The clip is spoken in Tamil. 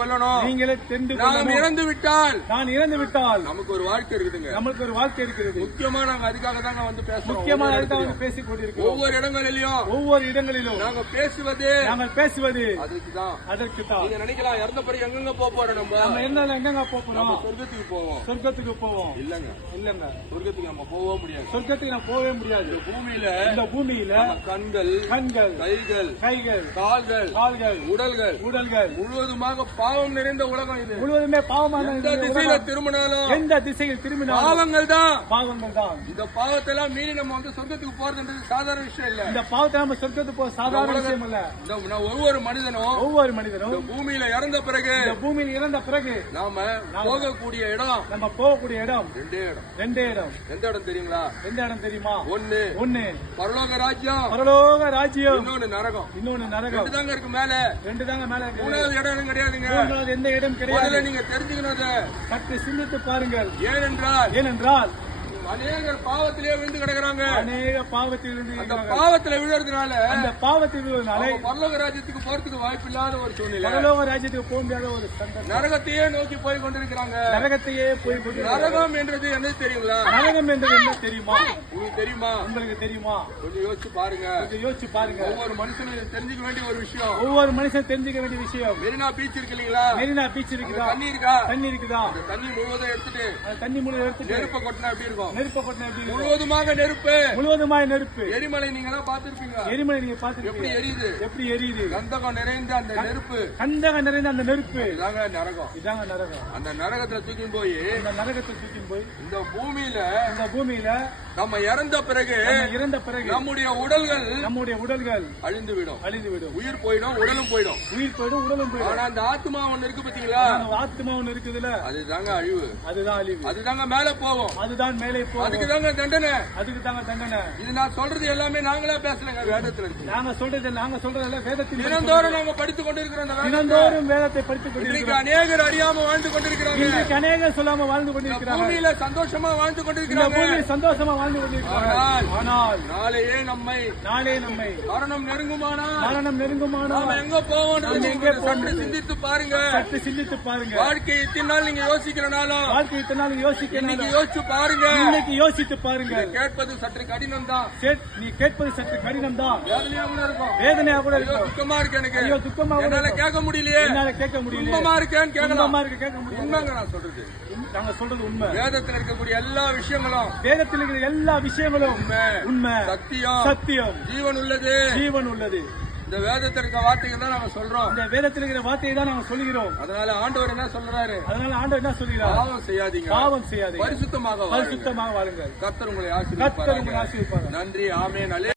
கொள்ளணும். நீங்களே தெரிந்து நாம் இறந்து விட்டால் நான் இறந்து விட்டால் நமக்கு ஒரு வாழ்க்கை இருக்குதுங்க நம்மளுக்கு ஒரு வாழ்க்கை இருக்கிறது. முக்கியமா நாங்க அதுக்காக தாங்க வந்து பேசுறோம். முக்கியமான ஒவ்வொரு அதுக்காக இடத்துலயும். பேசிக் கொண்டிருக்கிறோம். ஒவ்வொரு இடங்களிலும். ஒவ்வொரு இடங்களிலும். நாங்க பேசுவது. நாங்கள் பேசுவது. அதுக்கு தான் அதற்கு தான். நீங்க நினைக்கலாம் இறந்த பிறகு எங்கெங்க போக போறோம் நம்ம? நம்ம என்ன எங்கங்க போக நம்ம போறோம் சொர்க்கத்துக்கு போவோம். சொர்க்கத்துக்கு போவோம். இல்லங்க. இல்லங்க. சொர்க்கத்துக்கு நம்ம போக முடியாது. சொர்க்கத்துக்கு நான் போகவே முடியாது. பூமியில இந்த பூமியில கண்கள் கண்கள் கைகள் கைகள் கால்கள் கால்கள் உடல்கள் உடல்கள். முழுவதுமாக பாவம் நிறைந்த உலகம் இது. முழுவதுமே பாவமான எந்த இந்த திசையில. திரும்பினாலும் எந்த திசையில் திரும்பினாலும் பாவங்கள் தான் பாவங்கள் தான் இந்த பாவத்தை எல்லாம் மீறி நம்ம வந்து சொர்க்கத்துக்கு போறதுன்றது சாதாரண விஷயம் இல்ல. இந்த பாவத்தை நம்ம சொர்க்கத்துக்கு போக சாதாரண விஷயம் இல்ல. இந்த ஒவ்வொரு மனிதனும் ஒவ்வொரு இந்த மனிதனும் பூமியில இறந்த பிறகு இந்த பூமியில் இறந்த பிறகு நாம போகக்கூடிய இடம் நம்ம போகக்கூடிய இடம் ரெண்டே இடம். ரெண்டே இடம். எந்த இடம் தெரியுங்களா? எந்த இடம் தெரியுமா? ஒண்ணு. ஒண்ணு. பரலோக ராஜ்யம். பரலோக ராஜ்யம். இன்னொன்னு நரகம். இன்னொன்னு நரகம். ரெண்டு தாங்க இருக்கு மேல. ரெண்டு தாங்க மேல இருக்கு. மூணாவது இடம் கிடையாதுங்க. எந்த இடம் கிடையாது. நீங்க தெரிஞ்சுக்கணும். சற்று சிந்தித்து பாருங்கள். ஏனென்றால் ஏனென்றால் அநேகர் பாவத்திலே விழுந்து கிடக்குறாங்க. அநேக பாவத்தில் இருந்து அந்த பாவத்துல விழுறதுனால அந்த பாவத்தில் விழுவதனாலே அவங்க பரலோக ராஜ்யத்துக்கு போறதுக்கு வாய்ப்பு இல்லாத ஒரு சூழ்நிலை. பரலோக ராஜ்யத்துக்கு போக முடியாத ஒரு சந்தர்ப்பம் நரகத்தையே நோக்கி போய் கொண்டிருக்கிறாங்க. நரகத்தையே போய் கொண்டு நரகம் என்றது என்ன தெரியுங்களா? நரகம் என்றது என்ன தெரியுமா? உங்களுக்கு தெரியுமா? உங்களுக்கு தெரியுமா? கொஞ்சம் யோசிச்சு பாருங்க. கொஞ்சம் யோசிச்சு பாருங்க. ஒவ்வொரு மனுஷனும் தெரிஞ்சுக்க வேண்டிய ஒரு விஷயம். ஒவ்வொரு மனுஷன் தெரிஞ்சுக்க வேண்டிய விஷயம். மெரினா பீச் இருக்கு இல்லீங்களா? மெரினா பீச் இருக்குதா? தண்ணி இருக்கா? தண்ணி இருக்குதா? தண்ணி முழுவதும் எடுத்துட்டு தண்ணி முழு எடுத்துட்டு நெருப்ப கொட்டினா எப்படி இருக்கும்? நெருப்ப கொட்டின எப்படி? முழுவதுமாக நெருப்பு. முழுவதுமாய் நெருப்பு. எரிமலை நீங்க எல்லாம் பாத்துருப்பீங்க எரிமலை நீங்க எப்படி பாத்துருக்கீங்க எரியுது? எப்படி எரியுது? கந்தகம் நிறைந்த அந்த நெருப்பு. கந்தகம் நிறைந்த அந்த நெருப்பு. இதாங்க நரகம். இதாங்க நரகம். அந்த நரகத்துல தூக்கி போய் இந்த நரகத்தை தூக்கி போய் இந்த பூமியில இந்த பூமியில நம்ம இறந்த பிறகு இறந்த பிறகு நம்முடைய உடல்கள் நம்முடைய உடல்கள் அழிந்து விடும் அழிந்து விடும் உயிர் போயிடும் உடலும் போயிடும். உயிர் போயிடும் உடலும் போயிடும். ஆனா அந்த ஆத்மா ஒண்ணு இருக்கு பாத்தீங்களா அந்த ஆத்மா ஒண்ணு இருக்குதுல அதுதாங்க அழிவு. அதுதான் அழிவு. அதுதாங்க மேல போவோம் அதுதான் மேலே அதுக்கு தாங்க தண்டனை. அதுக்கு தாங்க தண்டனை. இது நான் சொல்றது எல்லாமே நாங்களே பேசலங்க வேதத்துல இருக்கு. நாங்க சொல்றது நாங்க சொல்றதெல்லாம் வேதத்தில் தினந்தோறும் நாங்க படித்துக் கொண்டிருக்கிறோம். தினந்தோறும் வேதத்தை படித்துக் கொண்டிருக்கிறோம். அநேகர் அறியாம வாழ்ந்து கொண்டிருக்கிறாங்க. அநேகம் சொல்லாம வாழ்ந்து கொண்டிருக்கிறாங்க பூமியில சந்தோஷமா வாழ்ந்து கொண்டிருக்கிறாங்க. சந்தோஷமா வாழ்ந்து கொண்டிருக்கிறாங்க ஆனால் நாளையே நம்மை நாளே நம்மை மரணம் நெருங்குமானால் மரணம் நெருங்குமானால் நாம எங்க நீங்க எங்கே சற்று சிந்தித்து பாருங்க. சற்று சிந்தித்து பாருங்க. வாழ்க்கை இத்தனை நாள் நீங்க யோசிக்கிறனாலும் வாழ்க்கை இத்தனை நாள் யோசிக்கணும் இன்னைக்கு யோசிச்சு பாருங்க. இன்னைக்கு யோசித்து பாருங்க கேட்பது சற்று கடினம் தான் நீ கேட்பது சற்று கடினம் தான் வேதனையா கூட இருக்கும். வேதனையா கூட ஐயோ இருக்கும். துக்கமா இருக்கு எனக்கு. ஐயோ துக்கமா என்னால. கேட்க முடியலையே. என்னால கேட்க முடியல துன்பமா இருக்கேன்னு கேட்கலாம். இருக்கு கேட்க முடியல உண்மைங்க நான் சொல்றது. நாங்க சொல்றது உண்மை. வேதத்துல இருக்கக்கூடிய எல்லா விஷயங்களும் வேதத்தில் இருக்கிற எல்லா விஷயங்களும் உண்மை. உண்மை. சத்தியம். சத்தியம். ஜீவன் உள்ளது. ஜீவன் உள்ளது. இந்த வேதத்துல இருக்க வார்த்தைகள் தான் நாங்க சொல்றோம். இந்த வேதத்தில் இருக்கிற வார்த்தையை தான் நாங்க சொல்கிறோம் அதனால ஆண்டவர் என்ன சொல்றாரு? அதனால ஆண்டவர் என்ன சொல்கிறார் பாவம் செய்யாதீங்க. பாவம் செய்யாதீங்க. பரிசுத்தமாக பரிசுத்தமாக வாழுங்கள் கர்த்தர் உங்களை ஆசீர்வதிப்பாராக. நன்றி. ஆமென். அல்லே